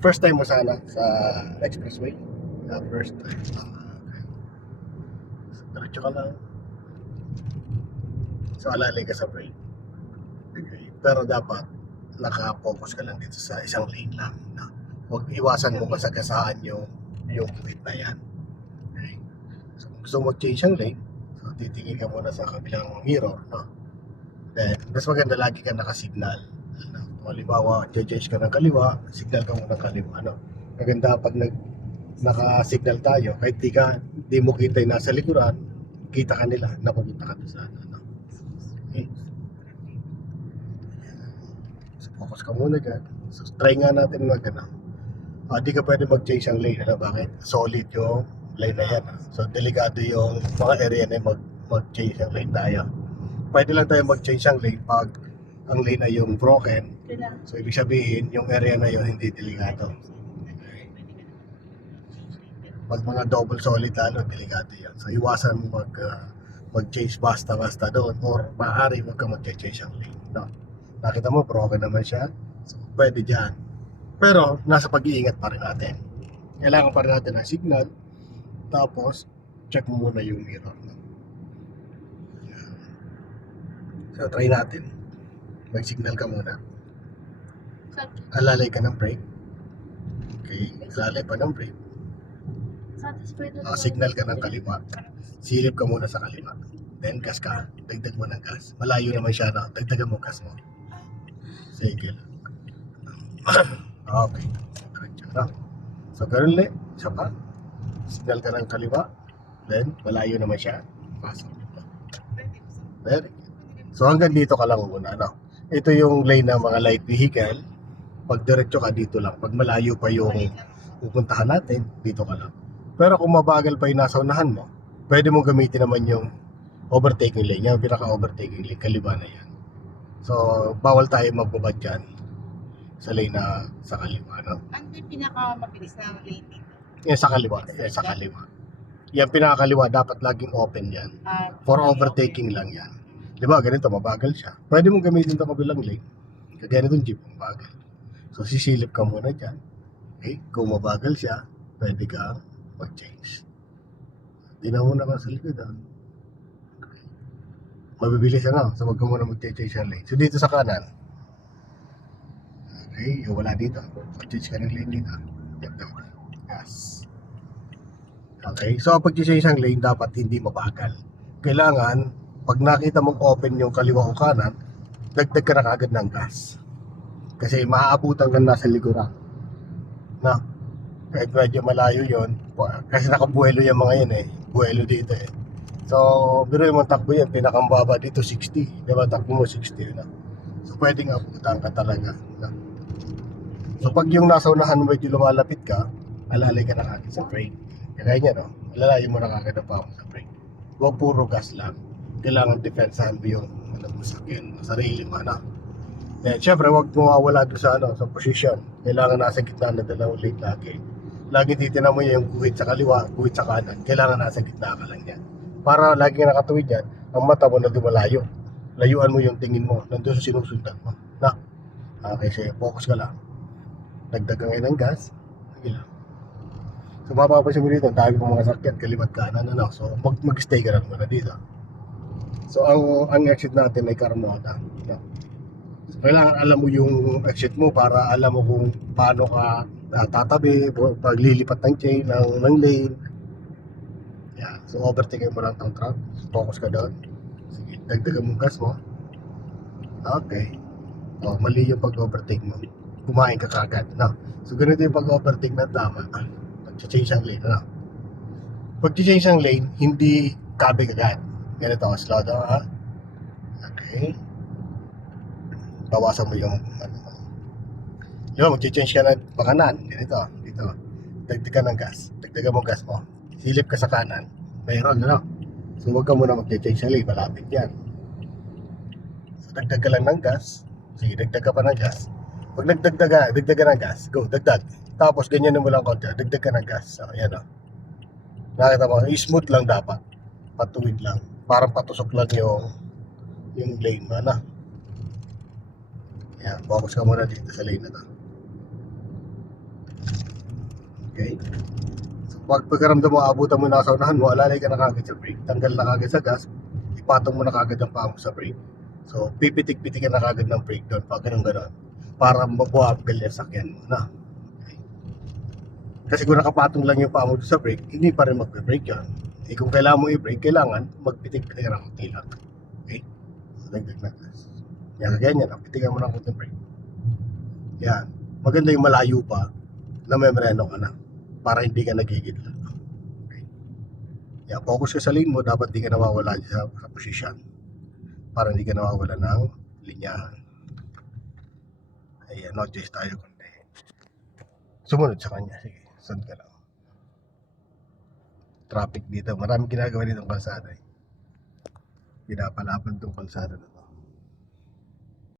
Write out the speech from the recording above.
First time mo sana sa expressway? First time. Diretso ka lang. So, alalay ka sa brake. Okay. Pero dapat, naka-focus ka lang dito sa isang lane lang. No? Huwag iwasan mo masagasaan yung grid na yan. Okay. So, kung gusto mo mag-change ang lane, so, titingin ka muna sa kabilang mirror. No? Then, mas maganda lagi ka nakasignal. Ano? Kung halimbawa, change ka ng kaliwa, signal ka muna ng kaliwa. No? Maganda pag naka-signal tayo, kahit di mo kita yung nasa likuran, kita ka nila, napapunta ka doon sa ano. Okay. So, focus ka muna dyan. So, try nga natin di ka pwede mag-change ang lane. Ano, bakit? Solid yung lane na yan. So, delikado yung mga area na mag-change ang lane tayo. Pwede lang tayo mag-change ang lane pag ang lane ay yung broken. So, ibig sabihin, yung area na yun hindi delikado. Pag mga double solid lalo, delikado yan. So, iwasan mo mag-change basta-basta doon or maaari huwag ka mag-change ang lane. No? Nakita mo, broken naman siya. So, pwede dyan. Pero, nasa pag-iingat pa rin natin. Kailangan pa rin natin ng signal. Tapos, check mo muna yung mirror. No? So, try natin. Mag-signal ka muna. Alalay ka ng brake. Okay, alalay pa ng brake. Signal ka ng kaliwa. Silip ka muna sa kaliwa. Then gas ka. Dagdag mo ng gas. Malayo naman siya, no? Dagdagan mo gas mo. Sige. Okay. No? So, ganun ulit. Isa pa. Signal ka ng kaliwa. Then, malayo naman siya. Pasok. Very good. So, hanggang dito ka lang muna, no? Ito yung lane ng mga light vehicle. Pag diretso ka, dito lang. Pag malayo pa yung pupuntahan natin, dito ka lang. Pero kung mabagal pa yung nasa unahan mo, pwede mong gamitin naman yung overtaking lane. Yung pinaka-overtaking lane, kaliwa na yan. So, bawal tayo magbabad dyan sa lane na sa kaliwa, no? Ano yung pinaka-mabilis na lane dito? Yan sa kaliwa. Yan sa kaliwa. Yan pinaka-kaliwa, dapat laging open yan. For overtaking lang yan. Di ba, ganito, mabagal siya. Pwede mong gamitin ito kabilang lane. Kagaya nitong jeep, mabagal. So, sisilip ka muna dyan. Okay? Kung mabagal siya, pwede kang mag-change. Tinamuna ka sa likod, ha? Okay. Mabibilis siya, so wag ka muna mag-change ang lane. So, dito sa kanan, okay, wala dito. Mag-change ka ng lane dito. Yes. Okay, so pag change ang lane, dapat hindi mabagal. Kailangan, pag nakita mong open yung kaliwa o kanan, dagdag ka na kagad ng gas. Kasi maaabutan ka nasa likuran. Na? Kahit medyo malayo yon, kasi nakabuelo yung mga yun buelo dito So, biro yung takbo yan, pinakambaba dito 60, diba, takbo mo 60 na. So, pwedeng abutan ka talaga na. So, pag yung nasa unahan medyo lumalapit ka, alalay ka na kagad sa brake. Kaya niya, no, alalayo mo na kagad na pa sa brake. Huwag puro gas lang. Kailangan defensahan mo yung sakyan, sarili mo, na. Then, syempre, huwag mawawala doon sa position. Kailangan nasa gitna na dalawang lane lagi. Lagi titinan mo yung guhit sa kaliwa, guhit sa kanan. Kailangan nasa gitna ka lang yan. Para lagi nakatuwid yan, ang mata mo na dumalayo. Layuan mo yung tingin mo, nandun sa sinusundan mo. Na? Okay, so focus ka lang. Dagdag ka ngayon ng gas. Sige lang. So, mapapansin mo dito, dami mo mga sakyan, kaliwat kanan, ano. So, mag-stay ka lang muna dito. So, ang exit natin ay Carmona. No? So, kailangan alam mo yung exit mo para alam mo kung paano ka tatabi, paglilipat ng chain, ng lane. Yan. So, overtake mo lang tong truck. Focus ka doon. Sige, dagdagan mo gas mo. Okay. Oh, mali yung pag-overtake mo. Kumain ka kagad. No? So, ganito yung pag-overtake na tama. Pag-change ang lane. No? Pag-change ang lane, hindi kabig agad. Ganito, slow down, ha? Okay. Bawasan mo yung mag-change ka ng pakanan. Ganito, dito. Dagdagan ng gas. Dagdagan mo gas mo. Silip ka sa kanan. Mayroon, ano? So, huwag ka muna mag-change ng lane. Malapit yan. So, dagdag ka lang ng gas. Sige, dagdag ka pa ng gas. Pag dagdagan ng gas, go, dagdag. Tapos, ganyan mo lang konti. Dagdag ka ng gas. So, yan, o. Nakita mo, smooth lang dapat. Patuwid lang. Parang patusok lang yung lane mo, ano? Yan, focus ka muna dito sa lane na to. Okay? So, pag pagkaramdam mo, abutan mo na sa unahan mo, alalay ka na kagad sa brake, tanggal na kagad sa gas, ipatong mo na kagad ang paa mo sa brake. So, pipitik-pitik ka na kagad ng brake doon, pag ganun-ganon, para mabuhagal yung sakyan mo na. Okay? Kasi kung nakapatong lang yung paa mo sa brake, hindi pa rin magbe-brake yan. Eh, kung kailangan mo i-brake, kailangan magpitik-pitik ka ng konti lang. Okay? So, dagdag na gas. Yan, ganyan, pitikan mo ng konti brake. Yan. Maganda yung malayo pa na may mereno ka na para hindi ka nagigidla. Okay. Yan, focus ka sa lane mo, dapat hindi ka nawawala sa posisyon para hindi ka nawawala ng linyahan. Ayan, no-chase tayo kundi. Sumunod sa kanya. Sige, sunod ka lang. Traffic dito. Maraming ginagawa dito ng kalsada. Pinapalaban tong kalsada na.